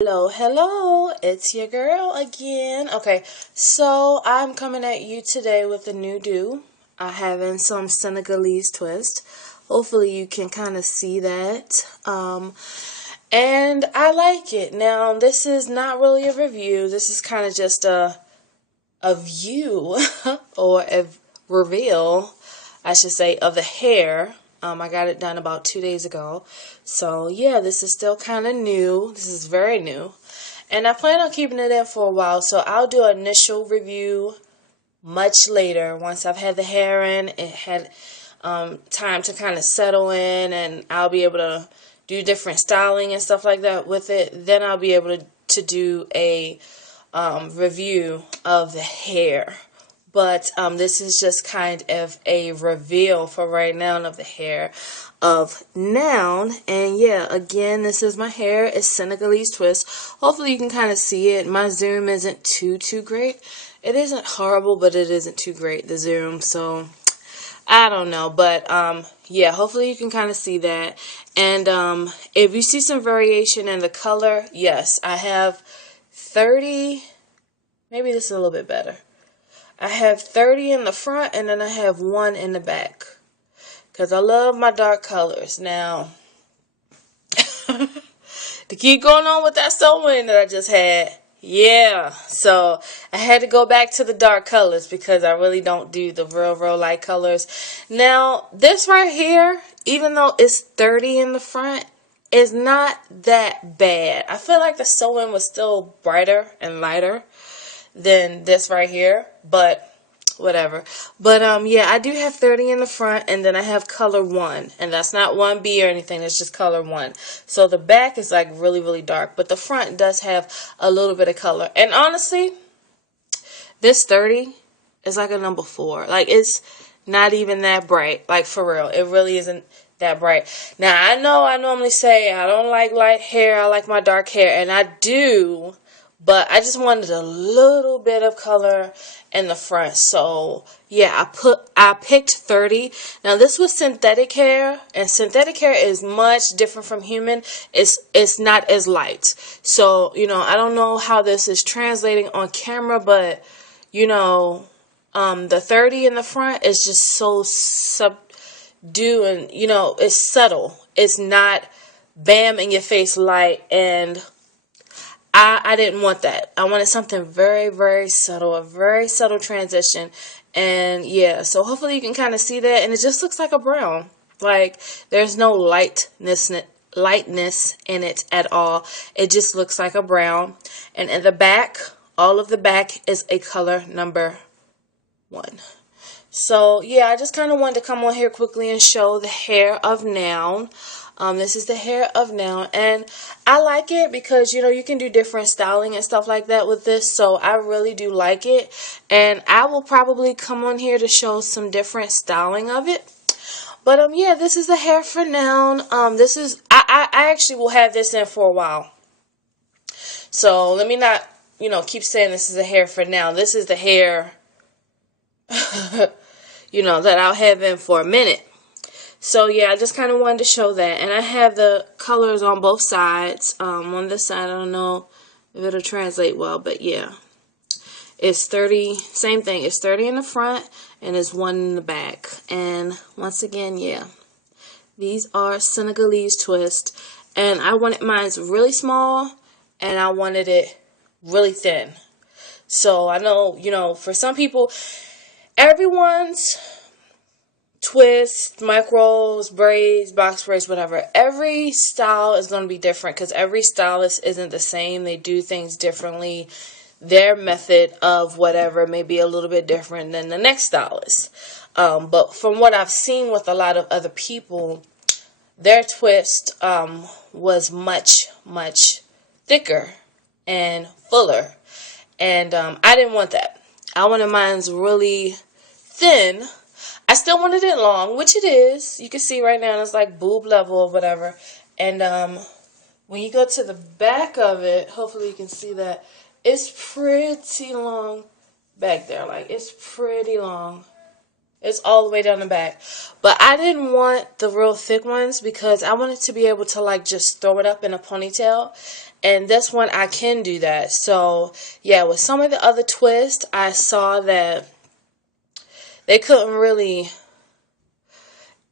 Hello, it's your girl again. Okay, so I'm coming at you today with a new do. I have in some Senegalese twist. Hopefully you can kind of see that. And I like it. Now, this is not really a review. This is kind of just a view or a reveal, I should say, of the hair. I got it done about 2 days ago. So yeah, this is still kind of new. This is very new. And I plan on keeping it in for a while. So I'll do an initial review much later once I've had the hair in. It had time to kind of settle in, and I'll be able to do different styling and stuff like that with it. Then I'll be able to do a review of the hair. But this is just kind of a reveal for right now of the hair of Noun. And yeah, again, this is my hair. It's Senegalese twist. Hopefully you can kind of see it. My zoom isn't too great. It isn't horrible, but it isn't too great, the zoom. So I don't know. But yeah, hopefully you can kind of see that. And if you see some variation in the color, yes, I have 30. Maybe this is a little bit better. I have 30 in the front, and then I have 1 in the back. Because I love my dark colors. Now, to keep going on with that sewing that I just had, yeah. So, I had to go back to the dark colors because I really don't do the real light colors. Now, this right here, even though it's 30 in the front, is not that bad. I feel like the sewing was still brighter and lighter than this right here, but whatever. But yeah, I do have 30 in the front, and then I have color 1, and that's not 1B or anything, it's just color 1. So the back is like really dark, but the front does have a little bit of color. And honestly, this 30 is like a number 4. Like, it's not even that bright, like, for real. It really isn't that bright. Now, I know I normally say I don't like light hair, I like my dark hair, and I do. But I just wanted a little bit of color in the front. So yeah, I picked 30. Now this was synthetic hair, and synthetic hair is much different from human. It's not as light. So, I don't know how this is translating on camera, but the 30 in the front is just so subdued, and it's subtle. It's not bam in your face light, and I didn't want that. I wanted something very subtle, a very subtle transition. And yeah, so hopefully you can kind of see that. And it just looks like a brown. Like, there's no lightness in it at all. It just looks like a brown. And in the back, all of the back is a color number 1. So yeah, I just kind of wanted to come on here quickly and show the hair of Noun. This is the hair of Noun, and I like it because, you can do different styling and stuff like that with this, so I really do like it, and I will probably come on here to show some different styling of it. But, yeah, this is the hair for Noun. I actually will have this in for a while. So, let me not, keep saying this is the hair for Noun. This is the hair, that I'll have in for a minute. So yeah, I just kind of wanted to show that. And I have the colors on both sides. On this side, I don't know if it'll translate well, but yeah. It's 30, same thing. It's 30 in the front, and it's 1 in the back. And once again, yeah. These are Senegalese twist. And I wanted mine really small, and I wanted it really thin. So I know, for some people, everyone's twists, micros, braids, box braids, whatever. Every style is going to be different because every stylist isn't the same. They do things differently. Their method of whatever may be a little bit different than the next stylist. But from what I've seen with a lot of other people, their twist was much thicker and fuller. And I didn't want that. I wanted mine's really thin. I still wanted it long, which it is. You can see right now it's like boob level or whatever. And when you go to the back of it, hopefully you can see that it's pretty long back there. Like, it's pretty long. It's all the way down the back. But I didn't want the real thick ones because I wanted to be able to, like, just throw it up in a ponytail. And this one I can do that. So yeah, with some of the other twists, I saw that they couldn't really,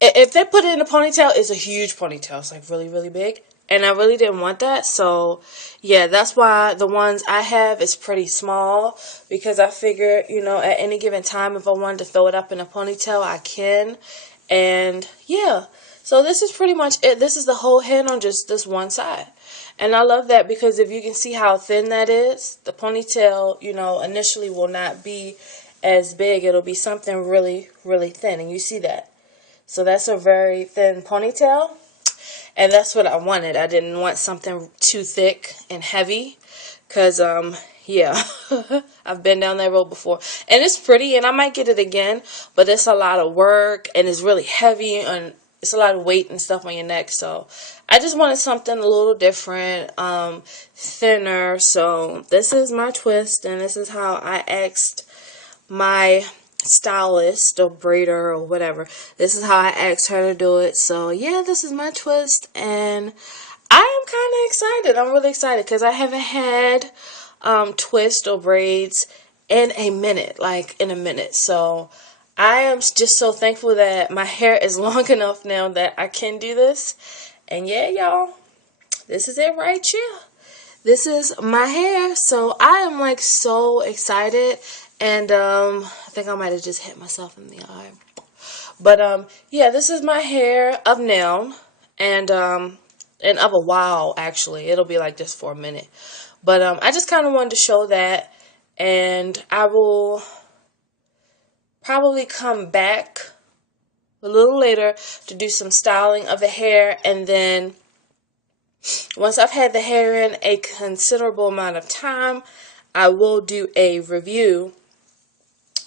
if they put it in a ponytail, it's a huge ponytail. It's like really, really big. And I really didn't want that. So, yeah, that's why the ones I have is pretty small. Because I figure, you know, at any given time, if I wanted to throw it up in a ponytail, I can. And, yeah. So, this is pretty much it. This is the whole head on just this one side. And I love that because if you can see how thin that is, the ponytail, you know, initially will not be as big. It'll be something really, really thin. And you see that. So that's a very thin ponytail, and that's what I wanted. I didn't want something too thick and heavy, because, yeah, I've been down that road before. And it's pretty, and I might get it again, but it's a lot of work, and it's really heavy, and it's a lot of weight and stuff on your neck, so I just wanted something a little different, thinner. So this is my twist, and this is how I asked my stylist or braider or whatever. This is how I asked her to do it. So yeah, this is my twist, and I am kind of excited. I'm really excited because I haven't had twist or braids in a minute, like in a minute. So I am just so thankful that my hair is long enough now that I can do this. And yeah, y'all, this is it right here. This is my hair. So I am like so excited. And I think I might have just hit myself in the eye. But yeah, this is my hair of now, and of a while actually. It'll be like this for a minute. But I just kind of wanted to show that, and I will probably come back a little later to do some styling of the hair, and then once I've had the hair in a considerable amount of time, I will do a review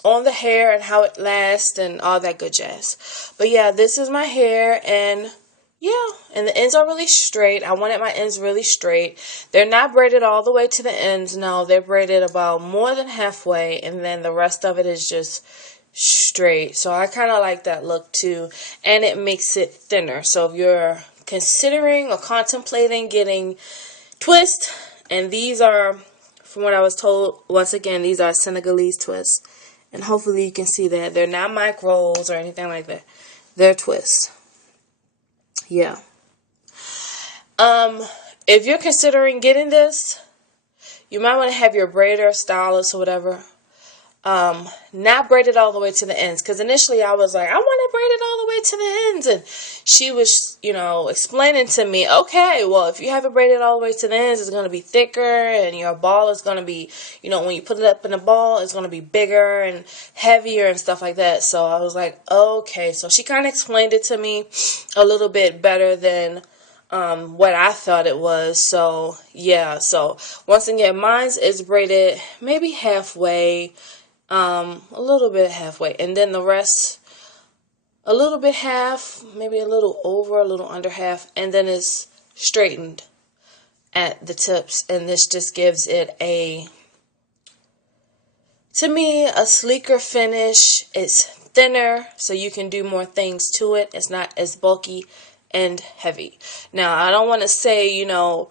on the hair and how it lasts and all that good jazz. But yeah, this is my hair, and yeah, and the ends are really straight. I wanted my ends really straight. They're not braided all the way to the ends. No, they're braided about more than halfway, and then the rest of it is just straight. So I kind of like that look too, and it makes it thinner. So if you're considering or contemplating getting twists, and these are, from what I was told, once again, these are Senegalese twists. And hopefully you can see that. They're not micros or anything like that. They're twists. Yeah. If you're considering getting this, you might want to have your braider, stylist, or whatever, not braided all the way to the ends. Because initially I was like, I want it braided all the way to the ends. And she was, you know, explaining to me, okay, well, if you have it braided all the way to the ends, it's going to be thicker. And your ball is going to be, you know, when you put it up in a ball, it's going to be bigger and heavier and stuff like that. So I was like, okay. So she kind of explained it to me a little bit better than what I thought it was. So yeah, so once again, mine's is braided maybe halfway, a little bit halfway, and then the rest a little bit half, maybe a little over, a little under half, and then it's straightened at the tips. And this just gives it a, to me, a sleeker finish. It's thinner, so you can do more things to it. It's not as bulky and heavy. Now, I don't want to say, you know,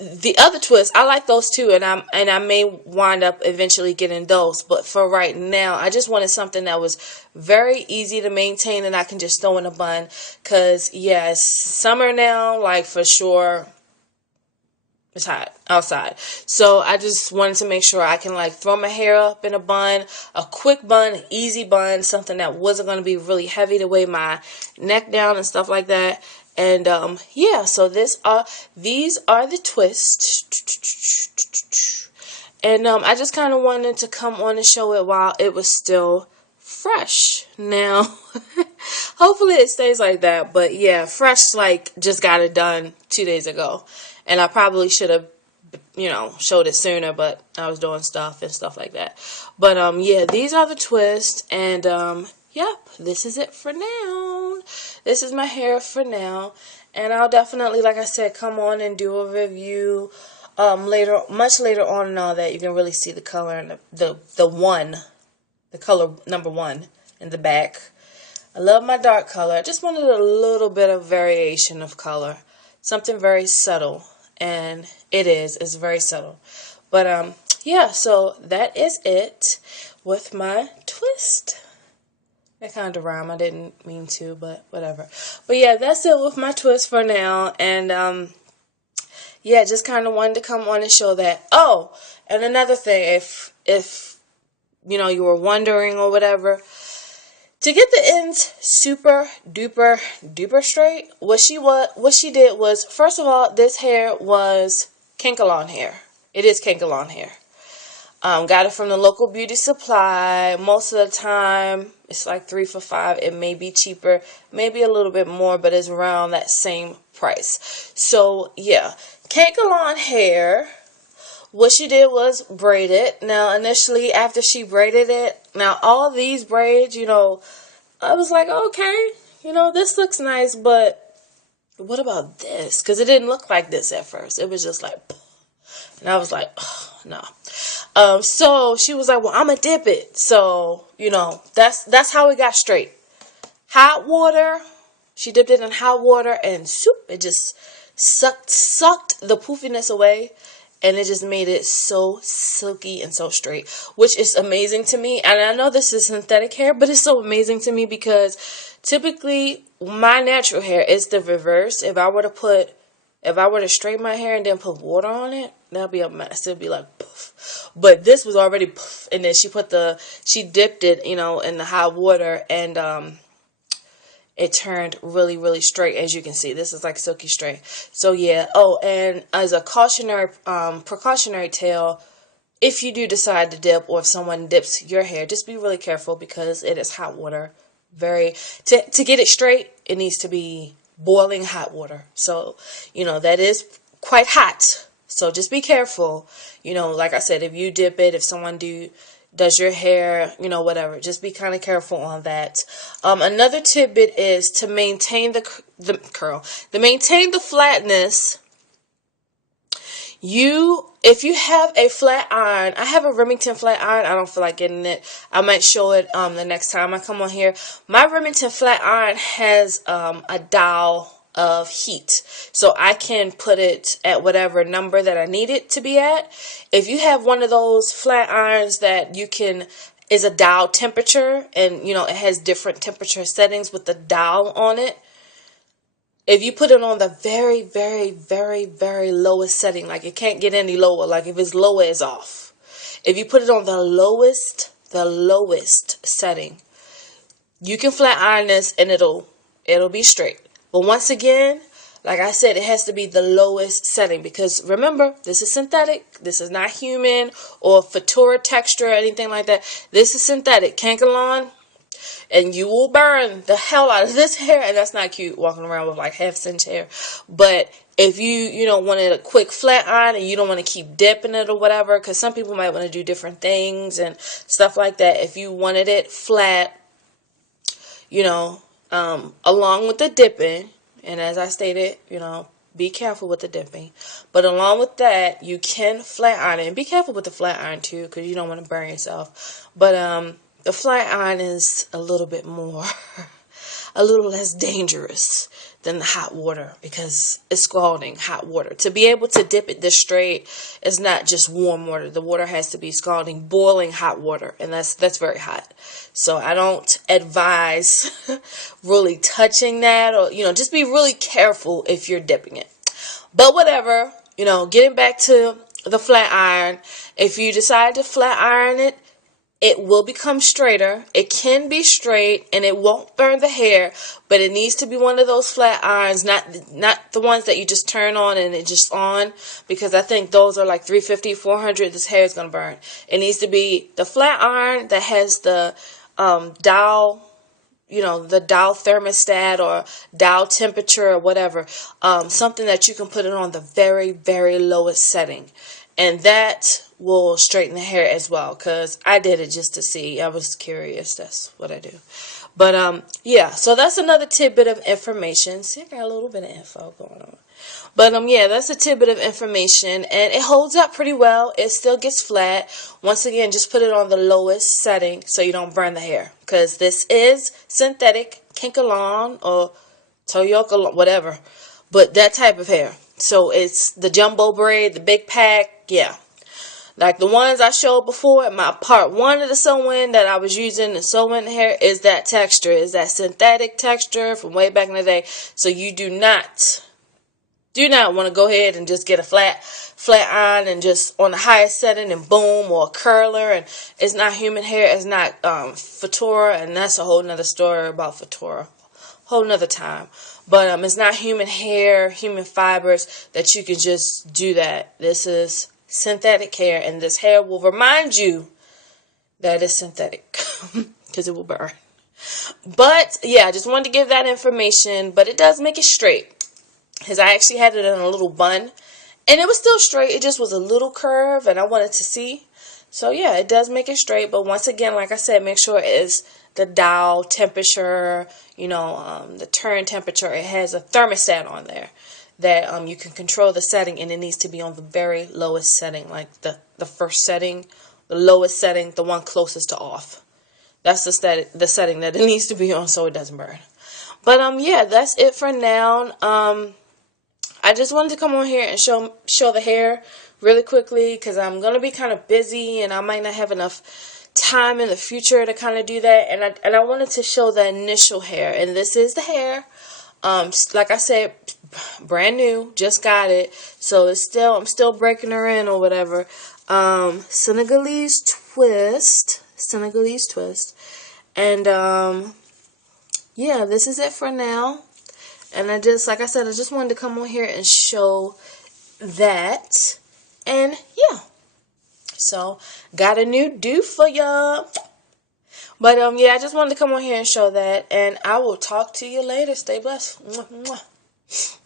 the other twists, I like those too, and I may wind up eventually getting those. But for right now, I just wanted something that was very easy to maintain and I can just throw in a bun. Cause yeah, it's summer now, like for sure. It's hot outside. So I just wanted to make sure I can like throw my hair up in a bun, a quick bun, easy bun, something that wasn't going to be really heavy to weigh my neck down and stuff like that. And yeah, so these are the twists. And I just kind of wanted to come on and show it while it was still fresh. Now, hopefully it stays like that. But yeah, fresh, like just got it done 2 days ago. And I probably should have, you know, showed it sooner, but I was doing stuff and stuff like that. But yeah, these are the twists, and yep, this is it for now. This is my hair for now, and I'll definitely, like I said, come on and do a review later, much later on, and all that. You can really see the color and the color number 1 in the back. I love my dark color. I just wanted a little bit of variation of color, something very subtle. and it's very subtle. But yeah, so that is it with my twist. That kind of rhyme. I didn't mean to, but whatever. But yeah, that's it with my twist for now. And yeah, just kind of wanted to come on and show that. Oh, and another thing, if you were wondering or whatever, to get the ends super duper duper straight, what she did was, first of all, this hair was Kinkalon hair. It is Kinkalon hair. Got it from the local beauty supply. Most of the time, it's like 3 for $5. It may be cheaper, maybe a little bit more, but it's around that same price. So yeah, Kankalon hair. What she did was braid it. Now, initially, after she braided it, now all these braids, I was like, okay, this looks nice, but what about this? Because it didn't look like this at first. It was just like, and I was like, oh, no. So she was like, well, I'm going to dip it. So, that's how it got straight. Hot water. She dipped it in hot water and soup. It just sucked the poofiness away. And it just made it so silky and so straight, which is amazing to me. And I know this is synthetic hair, but it's so amazing to me because typically my natural hair is the reverse. If I were to straighten my hair and then put water on it, that'd be a mess. It'd be like poof. But this was already poof, and then she dipped it, in the hot water, and it turned really, really straight. As you can see, this is like silky straight. So yeah. Oh, and as a precautionary tale, if you do decide to dip, or if someone dips your hair, just be really careful because it is hot water. To get it straight, it needs to be boiling hot water. So, that is quite hot. So just be careful. Like I said, if you dip it, if someone does your hair, whatever, just be kind of careful on that. Another tidbit is to maintain the curl, to maintain the flatness. If you have a flat iron, I have a Remington flat iron. I don't feel like getting it. I might show it the next time I come on here. My Remington flat iron has a dial of heat, so I can put it at whatever number that I need it to be at. If you have one of those flat irons that is a dial temperature, and it has different temperature settings with the dial on it, if you put it on the very, very, very, very lowest setting, like it can't get any lower, like if it's lower, it's off. If you put it on the lowest setting, you can flat iron this and it'll be straight. But once again, like I said, it has to be the lowest setting because remember, this is synthetic. This is not human or Futura texture or anything like that. This is synthetic. Kankalon. And you will burn the hell out of this hair, and that's not cute, walking around with like half-inch hair. But if you wanted a quick flat iron and you don't want to keep dipping it or whatever, because some people might want to do different things and stuff like that. If you wanted it flat, along with the dipping, and as I stated, be careful with the dipping. But along with that, you can flat iron it. And be careful with the flat iron too, because you don't want to burn yourself. But the flat iron is a little bit more, a little less dangerous than the hot water because it's scalding hot water. To be able to dip it this straight is not just warm water. The water has to be scalding, boiling hot water, and that's very hot. So I don't advise really touching that, or just be really careful if you're dipping it. But whatever, getting back to the flat iron, if you decide to flat iron it, it will become straighter. It can be straight and it won't burn the hair, but it needs to be one of those flat irons, not the ones that you just turn on and it just on, because I think those are like $350, $400. This hair is going to burn. It needs to be the flat iron that has the dial, the dial thermostat or dial temperature or whatever, something that you can put it on the very, very lowest setting. And that will straighten the hair as well, because I did it just to see. I was curious. That's what I do. But yeah, so that's another tidbit of information. See, I got a little bit of info going on. But yeah, that's a tidbit of information, and it holds up pretty well. It still gets flat. Once again, just put it on the lowest setting so you don't burn the hair, because this is synthetic Kinkalon or Toyoko, whatever, but that type of hair. So it's the jumbo braid, the big pack. Yeah. Like the ones I showed before in my part 1 of the sew-in that I was using the sew-in hair is that texture, is that synthetic texture from way back in the day. So you do not want to go ahead and just get a flat iron and just on the highest setting and boom, or a curler. And it's not human hair, it's not Futura, and that's a whole nother story about Futura, whole nother time. But it's not human hair, human fibers that you can just do that. This is synthetic hair, and this hair will remind you that it's synthetic because it will burn. But yeah, I just wanted to give that information. But it does make it straight, because I actually had it in a little bun and it was still straight. It just was a little curve and I wanted to see. So yeah, it does make it straight. But once again, like I said, make sure it is the dial temperature, the turn temperature. It has a thermostat on there that you can control the setting, and it needs to be on the very lowest setting, like the first setting, the lowest setting, the one closest to off. That's the setting that it needs to be on so it doesn't burn. But yeah, that's it for now. I just wanted to come on here and show the hair really quickly, because I'm gonna be kind of busy and I might not have enough time in the future to kind of do that. And I wanted to show the initial hair, and this is the hair. Like I said, brand new, just got it, so I'm still breaking her in or whatever. Senegalese twist, and yeah, this is it for now. And like I said, I just wanted to come on here and show that, and yeah, so got a new do for y'all. But yeah, I just wanted to come on here and show that, and I will talk to you later. Stay blessed. Mwah, mwah.